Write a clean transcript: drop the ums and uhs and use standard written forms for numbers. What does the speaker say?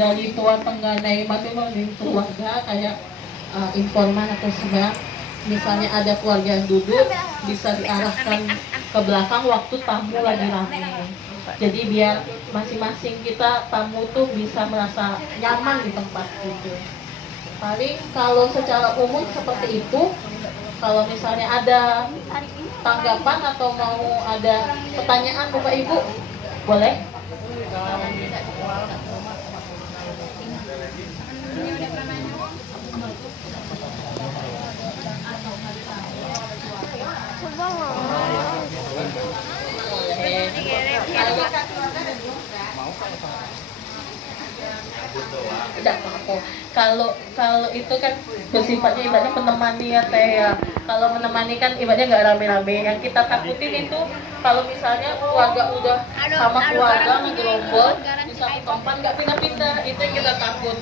dari tuan tengganai masing-masing keluarga kayak informan atau sebab misalnya ada keluarga yang duduk bisa diarahkan ke belakang waktu tamu lagi ramai. Jadi biar masing-masing kita tamu tuh bisa merasa nyaman di tempat gitu. Paling kalau secara umum seperti itu. Kalau misalnya ada tanggapan atau mau ada pertanyaan Bapak Ibu, boleh? Tidak apa-apa. Kalau itu kan bersifatnya ibaratnya menemani ya teh ya. Kalau menemani kan ibaratnya nggak rame-rame. Yang kita takutin itu kalau misalnya keluarga udah sama keluarga ngegerombol di satu tempat nggak pindah-pindah, itu yang kita takut.